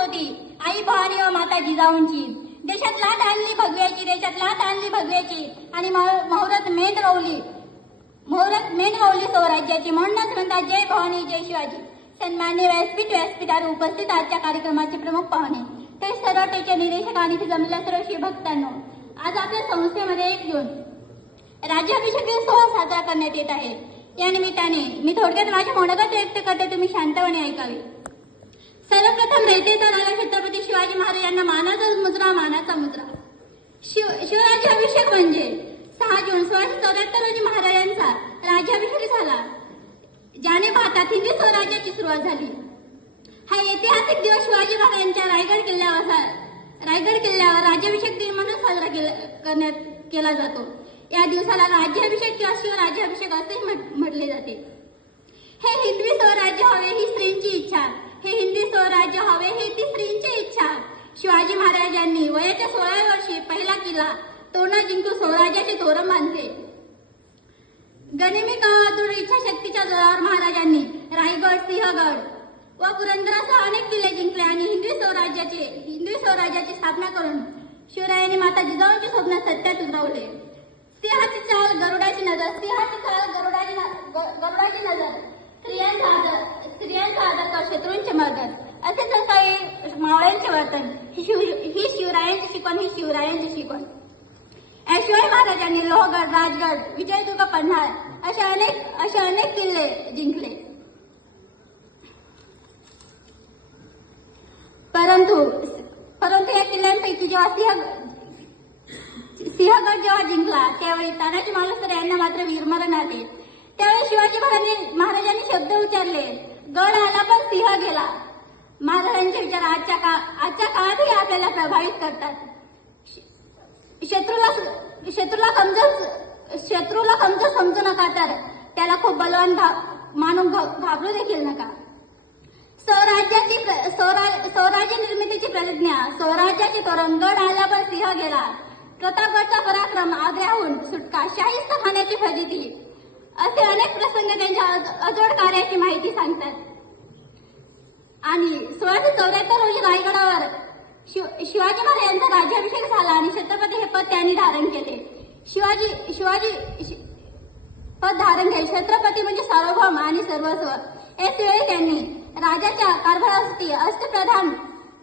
होती आई भवानी व माता जिजाऊंची. देशात लाट आणली भगव्याची, देशात लाट आणली भगव्याची आणि मुहूर्त मेन रोवली स्वराज्याची. म्हणूनच म्हणतात जय भवानी जय शिवाजी. सन्मान्य व्यासपीठावर उपस्थित आजच्या कार्यक्रमाचे प्रमुख पाहुणे, ते सर्वटेच्या निदेशक आणि जमलेल्या सर्व शिवभक्तांनो, आज आपल्या संस्थेमध्ये 1 जून राज्याभिषेक दिन सोहळा साजरा करण्यात येत आहे. या निमित्ताने मी थोडक्यात माझे मनोगत व्यक्त करते, तुम्ही शांतपणे ऐकावे. सर्वप्रथम रयते तराला छत्रपती शिवाजी महाराज यांना मानाचा मुद्रा, मानाचा मुद्रा. शिवराज्याभिषेक म्हणजे 6 जून 1674 रोजी महाराजांचा राज्याभिषेक झाला, ज्याने भारतात हिंदवी स्वराज्याची सुरुवात झाली. हा ऐतिहासिक दिवस शिवाजी महाराजांच्या रायगड किल्ल्यावर राज्याभिषेक दिन म्हणून साजरा केला जातो. या दिवसाला राज्याभिषेक किंवा शिवराज्याभिषेक असेही म्हटले जाते. हे हिंदवी स्वराज्य हवे ही स्त्रींची इच्छा, हे हिंदवी स्वराज्य हवे ही ती स्त्रींची इच्छा. शिवाजी महाराजांनी वयाच्या 16व्या वर्षी पहिला किल्ला तोरणा जिंकून स्वराज्याचे तोरण बांधले. गनिमी बहादूर इच्छाशक्तीच्या जोरावर महाराजांनी रायगड, सिंहगड व पुरंदरासह अनेक किल्ले जिंकले आणि हिंदवी स्वराज्याची स्थापना करून शिवरायांनी माता जिजाऊंचे स्वप्न सत्यात उतरवले. सिंहाची चाल गरुडाची नजर, स्त्रियांचा आदर कर, शत्रूंचे मर्दन, असे जसे मावळ्यांचे वर्तन, ही शिवरायांची शिकवण. शिवाजी महाराजांनी लोहगड, राजगड, विजयदुर्ग, पन्हाळ असे अनेक किल्ले जिंकले. परंतु या किल्ल्यांपैकी जेव्हा सिंहगड जेव्हा जिंकला त्यावेळी तानाजी मालुसरे यांना मात्र वीरमरण आले. त्यावेळी शिवाजी महाराजांनी शब्द उच्चारले, गड आला पण सिंह गेला. महाराजांचे विचार आजच्या काळातही आपल्याला प्रभावित करतात. शत्रूला कमजोर समजू नका, तर त्याला खूप बलवान मानून घाबरू देखील नका. स्वराज्य निर्मितीची प्रतिज्ञा, स्वराज्याचे तोरण, गड आला पण सिंह गेला, प्रतापगडचा पराक्रम, आग्र्याहून सुटका, शाहिस्त खाण्याची फजिती, असे अनेक प्रसंग त्यांच्या अजोड कार्याची माहिती सांगतात. आणि 1674 रोजी रायगडावर शिवाजी महाराजांचा राज्याभिषेक झाला आणि छत्रपती हे पद त्यांनी धारण केले. पद धारण केले. छत्रपती म्हणजे सार्वभौम आणि सर्वस्व. याच वेळी त्यांनी राजाच्या कारभारासाठी अष्टप्रधान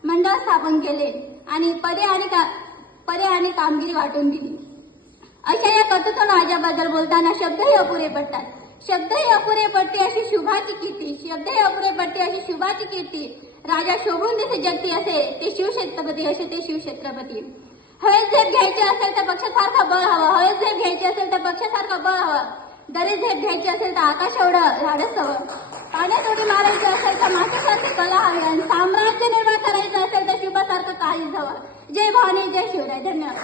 मंडळ स्थापन केले आणि पदे आणि कामगिरी वाटून दिली. अशा या कर्तृत्व राजाबद्दल बोलताना शब्दही अपुरे पडतात. शब्दही अपुरे पडते अशी शुभाची कीर्ती, राजा शोभून दिसे जगती असे ते शिवछत्रपती. हवेत झेप घ्यायची असेल तर पक्षासारखं बळ हवं, दरीत झेप घ्यायची असेल तर आकाश एवढं धाडस हवं, पाण्यात उडी मारायची असेल तर माशासारखी कला हवी आणि साम्राज्य निर्माण करायचं असेल तर शिवसारखं काहीच हवं. जय भवानी जय शिवराय. धन्यवाद.